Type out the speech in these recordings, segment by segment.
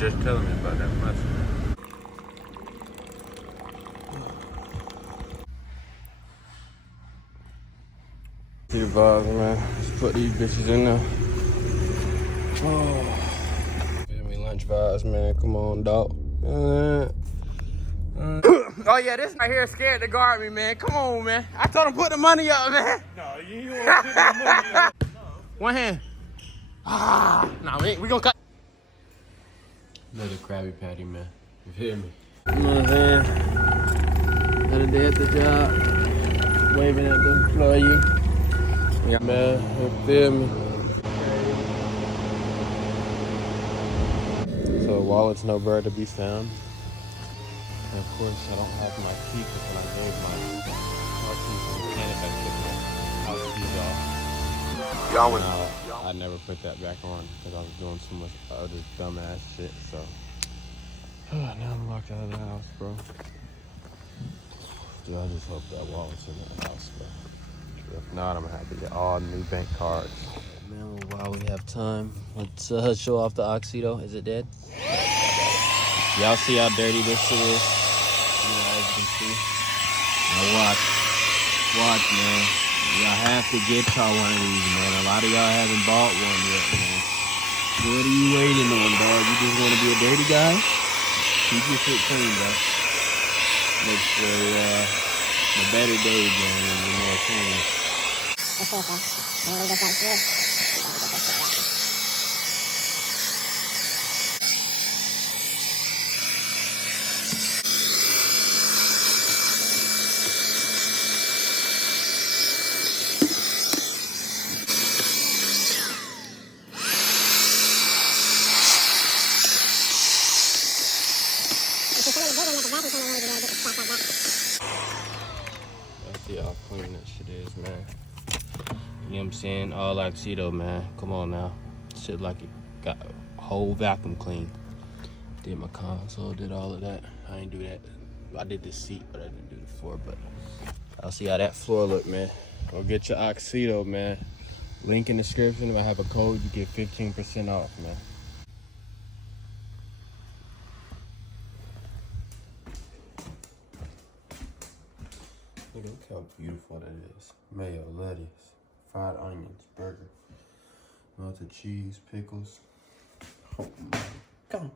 just telling me about that muscle. See the vibes, man. Let's put these bitches in there. Oh. Feel me, lunch vibes, man. Come on, dog. Oh yeah, this right here scared to guard me, man. Come on, man. I told him put the money up, man. No, you ain't want to put that money up. No. One hand. Nah, we gonna cut. Another Krabby Patty, man. You hear me? You know what I'm saying? Another day at the job. Waving at the employee. Yeah, man. You feel me? So, wallet's nowhere to be found. And of course, I don't have my key because when I gave my car keys to the mechanic, I took my house keys off. Y'all would. I never put that back on because I was doing so much other dumbass shit. So now I'm locked out of the house, bro. Dude, I just hope that wallet's in the house, bro. If not, I'm gonna have to get all new bank cards. Man, while we have time, let's show off the Oxydo. Is it dead? Y'all see how dirty this shit is? You guys can see. Now watch, man. Y'all have to get y'all one of these, man. A lot of y'all haven't bought one yet, man. What are you waiting on, dog? You just want to be a dirty guy? Keep your shit clean, bro. Make sure the better days, man, and you're more clean. Let's see how clean that shit is, man. You know what I'm saying? All Oxydo, man. Come on now. Shit like it got a whole vacuum clean. Did my console, did all of that. I ain't do that. I did the seat, but I didn't do the floor. But I'll see how that floor look, man. Go get your Oxydo, man. Link in the description. If I have a code, you get 15% off, man. Look how beautiful that is. Mayo, lettuce, fried onions, burger, melted cheese, pickles. Oh my God.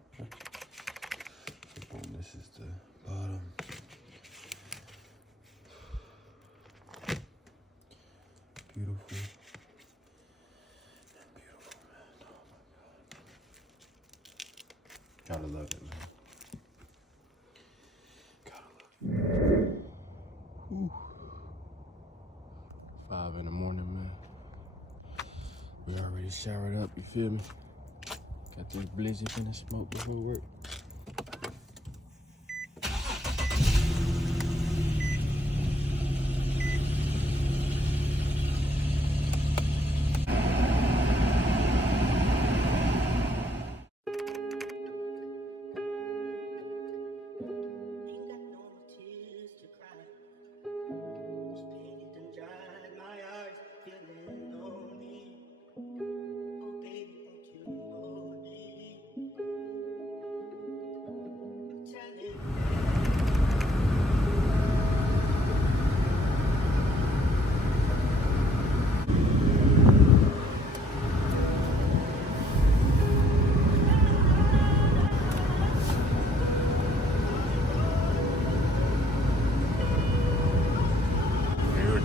And this is the bottom. Beautiful. Beautiful, man. Oh my God. Gotta love it, man. Whew. 5 in the morning, man. We already showered up, you feel me? Got this blizzard finna smoke before work.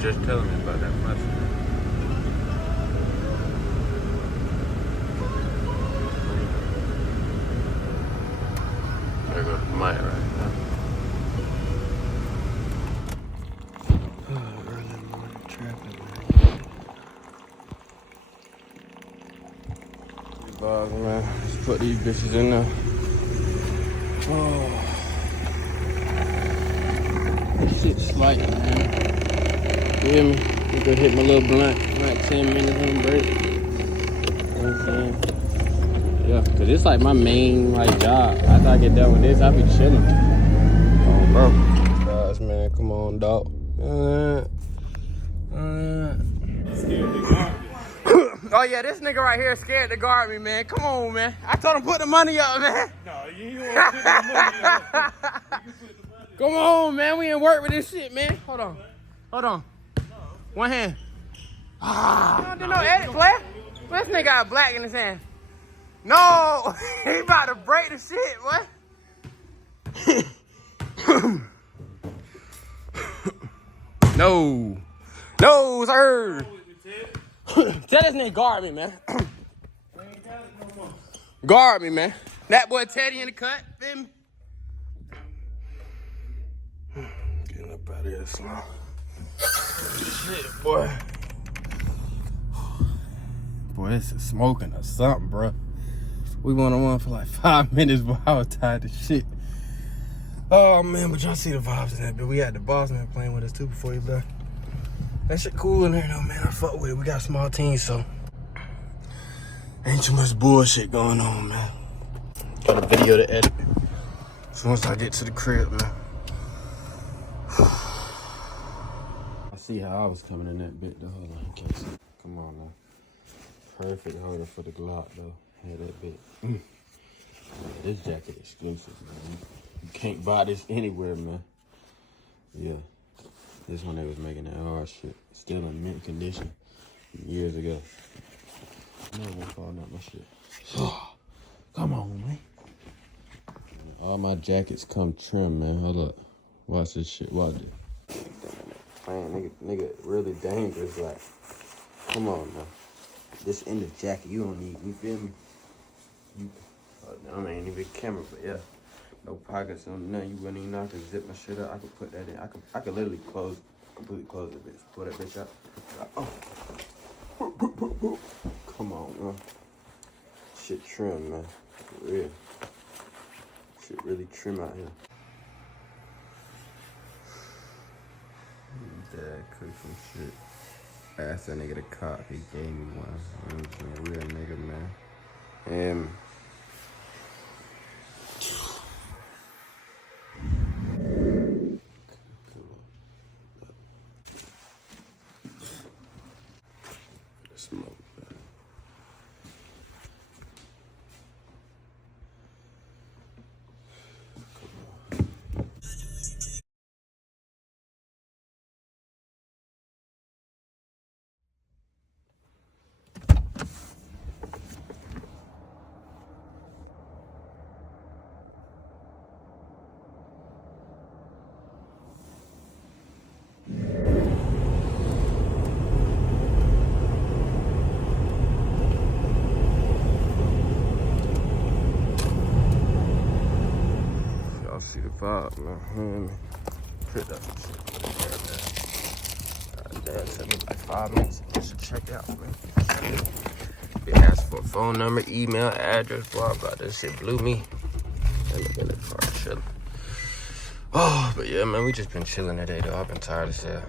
Just telling me about that muscle. There goes my right now. Oh, early morning traffic, man. Vibes, man. Let's put these bitches in there. Oh. This shit's light, man. You hear me? I'm gonna hit my little blunt, like 10 minutes on break. You know what I'm saying? Yeah, cause it's like my main job. After I get done with this, I'll be chilling. Oh, bro. Guys, man, come on, dog. Oh yeah, this nigga right here is scared to guard me, man. Come on, man. I told him put the money up, man. No, you ain't want to put the money up. You can put the money up. Come on, man. We ain't work with this shit, man. Hold on. Hold on. One hand. Ah. You don't do no edit, player. This nigga got black in his hand. No. He about to break the shit, what? No. No, sir. Tell this nigga guard me, man. Guard me, man. That boy Teddy in the cut, feel me? Getting up out of here slow. Shit, boy. Boy, this is smoking or something, bro. We went on one for like 5 minutes, but I was tired of shit. Oh, man, but y'all see the vibes in that bit. We had the boss man playing with us, too, before he left. That shit cool in there, though, man. I fuck with it. We got a small team, so ain't too much bullshit going on, man. Got a video to edit. So once I get to the crib, man. I see how I was coming in that bit, though. Hold on, can't see. Come on, now. Perfect holder for the Glock, though. Had that bit. Yeah, this jacket exclusive, man. You can't buy this anywhere, man. Yeah. This one they was making that hard shit. Still in mint condition years ago. No one falling out my shit. Come on, man. All my jackets come trim, man. Hold up. Watch this shit. Watch it. Man, nigga really dangerous. Like, come on, now. This in the jacket, you don't need, you feel me? I ain't even camera, but yeah. No pockets on nothing. You wouldn't even know I could zip my shit up. I could put that in. I could literally completely close that bitch. Pull that bitch out. Oh. Come on, man. Shit trim, man. For real. Shit really trim out here. Dad cooked some shit. I asked that nigga to cop. He gave me one. You know what I'm saying? Real nigga, man. And smoke, man. See the vibe, man. Put that shit in there, man. Dad took me like 5 minutes just to check out, man. They asked for a phone number, email, address, blah, blah. This shit blew me. And in the car chilling. Oh, but yeah, man, we just been chilling today, though. I've been tired as hell.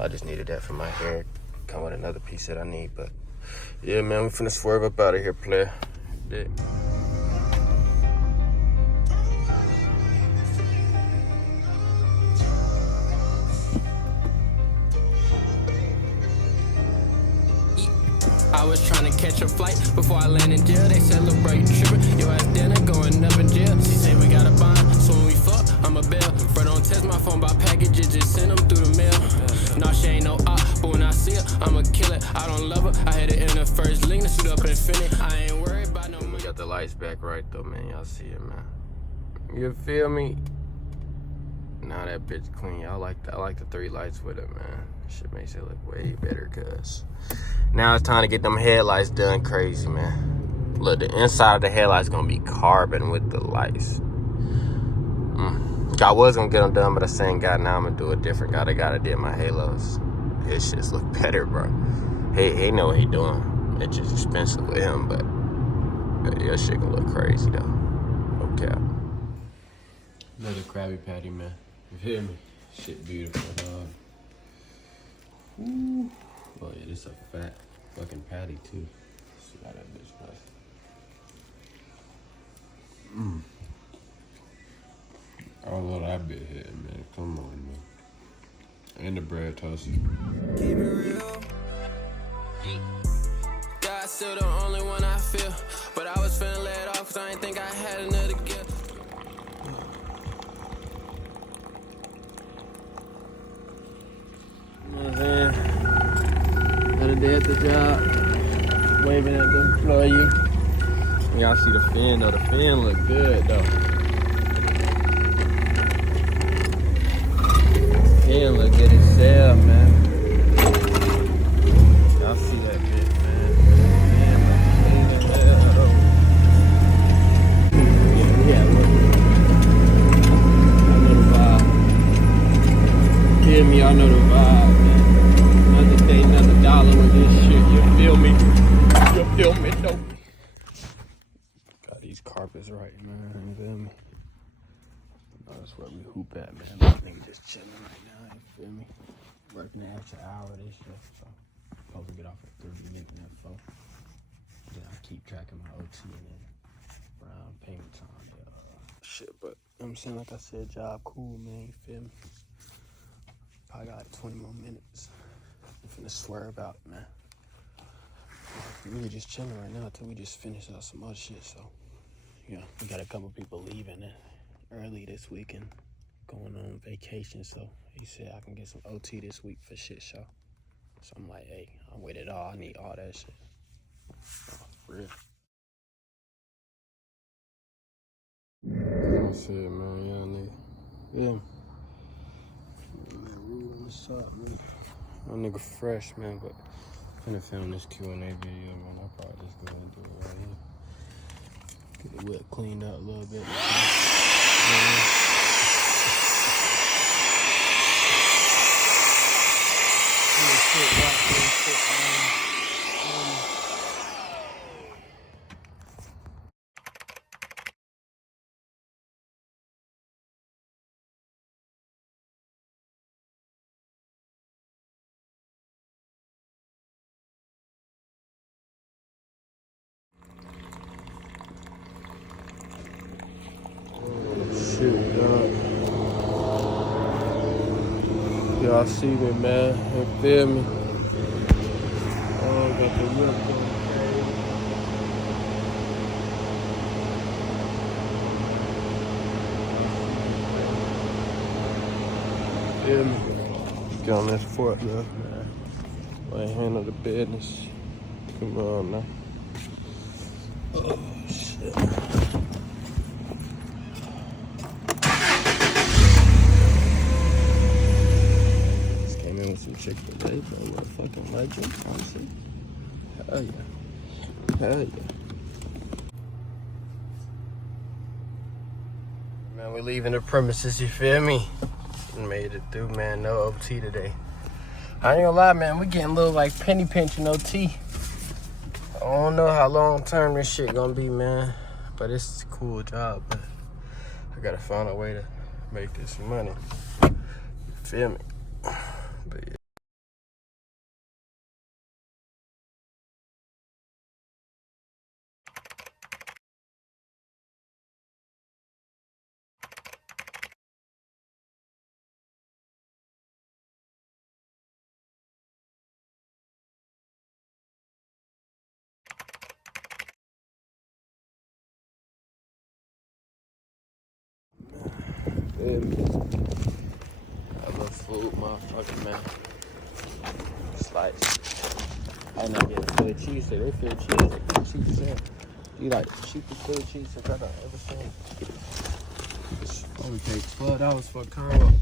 I just needed that for my hair. Come with another piece that I need, but yeah, man, we finna swerve up out of here, player. Yeah. I was trying to catch a flight before I land in jail. They celebrate tripping. Your ass dinner going up in jail. She say we got a bond, so when we fuck, I'm a bail. Bro, don't test my phone by packages, just send them through the mail. No, she ain't no op, but when I see her, I'ma kill it. I don't love her. I had it in the first link to suit up infiniti. I ain't worried about no money. Got the lights back right though, man. Y'all see it, man. You feel me? Now that bitch clean. I like the 3 lights with it, man. Shit makes it look way better, cuz. Now it's time to get them headlights done crazy, man. Look, the inside of the headlights gonna be carbon with the lights. I was gonna get them done, but I saying God, now I'm gonna do it different. God, I gotta did my halos. His shits look better, bro. He know what he doing. It's just expensive with him, but your shit gonna look crazy though. No cap. Another Krabby Patty, man. You hear me? Shit beautiful, dog. Ooh. Oh yeah, this a fat fucking patty too. Let's see how that bitch was. I love that bit here, man. Come on, man. And the bread toasted. Keep it real. I still the only one I feel. But I was finna let off cause I ain't think I had another gift. Another day at the job, waving at the employee. Y'all see the fin though, the fin look good though. Fin look good as hell, man. Y'all see that bit, man. Fin look clean as hell though. Yeah, look. I know the vibe. Hear me, I know the vibe, man. Another day, another dollar with this shit, you feel me? You feel me, though? Got these carpets right, man, you feel me? That's where we hoop at, man. This nigga just chilling right now, you feel me? Working an extra hour this shit, so supposed to get off at 3, leaving at 4. Then I keep tracking my OT and then around payment time, shit, but you know what I'm saying, like I said, job cool, man, you feel me? Probably got 20 more minutes. I'm finna swerve out, man. We really just chilling right now until we just finish out some other shit, so yeah, we got a couple people leaving early this weekend, going on vacation, so he said I can get some OT this week for shit show. So I'm like, hey, I'm with it all. I need all that shit. Oh, for real. That's it, man. Yeah, nigga. Yeah. Man, rude on the side, man. My nigga fresh, man, but I'm finna film this Q&A video, man. I'll probably just go and do it right here. Get the whip cleaned up a little bit. Shoot, dog. Y'all see me, man. You feel me? Oh, got the whip going crazy. Feel me? Get on this forklift, man. I ain't handle the business. Come on, man. Oh, shit. Some Chick-fil-A for a motherfucking legend, honestly. Hell yeah. Hell yeah. Man, we leaving the premises, you feel me? Made it through, man. No OT today. I ain't gonna lie, man. We getting a little like penny pinching OT. I don't know how long term this shit gonna be, man. But it's a cool job, but I gotta find a way to make this money. You feel me? But yeah. I love food, motherfucker, man. Slice. I not get Philly cheesesteak. They Philly cheesesteak cheap as hell. You like the cheapest Philly cheesesteak I've ever seen. It's only paid $12 for a combo.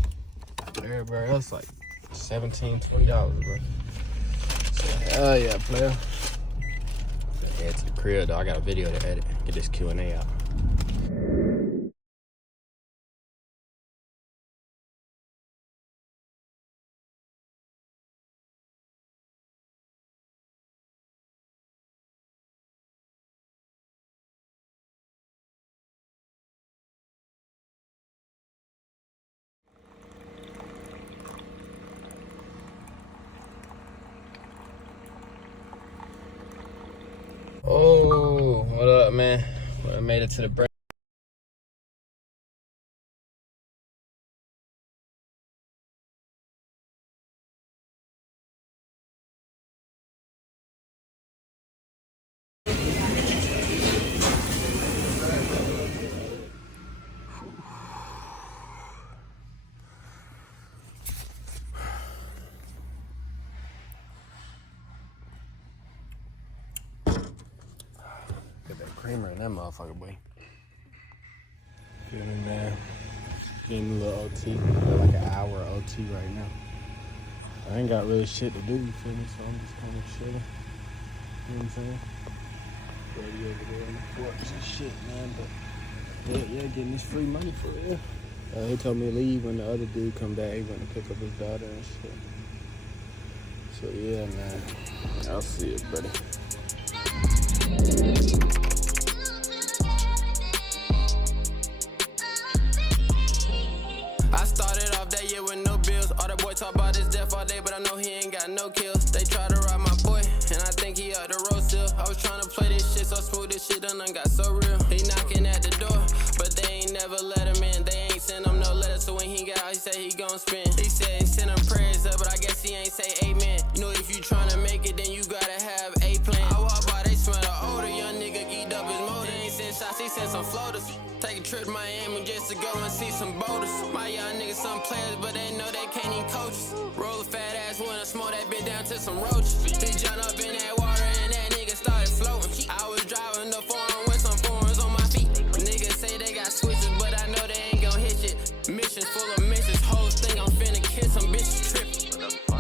But everywhere else like $17, $20, bro. So hell yeah, player. Head to the crib though. I got a video to edit. Get this Q&A out. Oh, what up, man? Well, I made it to the break. creamer in that motherfucker, boy. Feel me, man? Getting a little OT. Got like an hour OT right now. I ain't got really shit to do, you feel me? So I'm just kind of chilling. You know what I'm saying? Ready over there on the porch and shit, man. But yeah, getting this free money for real. He told me to leave when the other dude come back. He went to pick up his daughter and shit. So yeah, man. I'll see it, buddy. I started off that year with no bills. All the boy talk about his death all day, but I know he ain't got no kills. They try to rob my boy, and I think he up the road still. I was trying to play this shit so smooth, this shit done got so real. He knocking at the door, but they ain't never let him in. They ain't send him no letter, so when he got out, he said he gon' spin. He said he send him prayers up, but I guess he ain't say amen. You know, if you tryna make it, then you gotta have a plan. I walk by, they smell the odor. Young nigga geeked up his motor. He ain't send shots, he sent some floaters. Take a trip to Miami just to go and see some boaters. My young niggas some players, but they know they can't even coach us. Roll a fat ass one and smoke that bitch down to some roaches. He jumped up in that water and that nigga started floating. I was driving the foreign with some foreigns on my feet. Niggas say they got switches, but I know they ain't gon' hit shit. Missions full of missions, hoes think I'm finna kiss some bitches trippin'.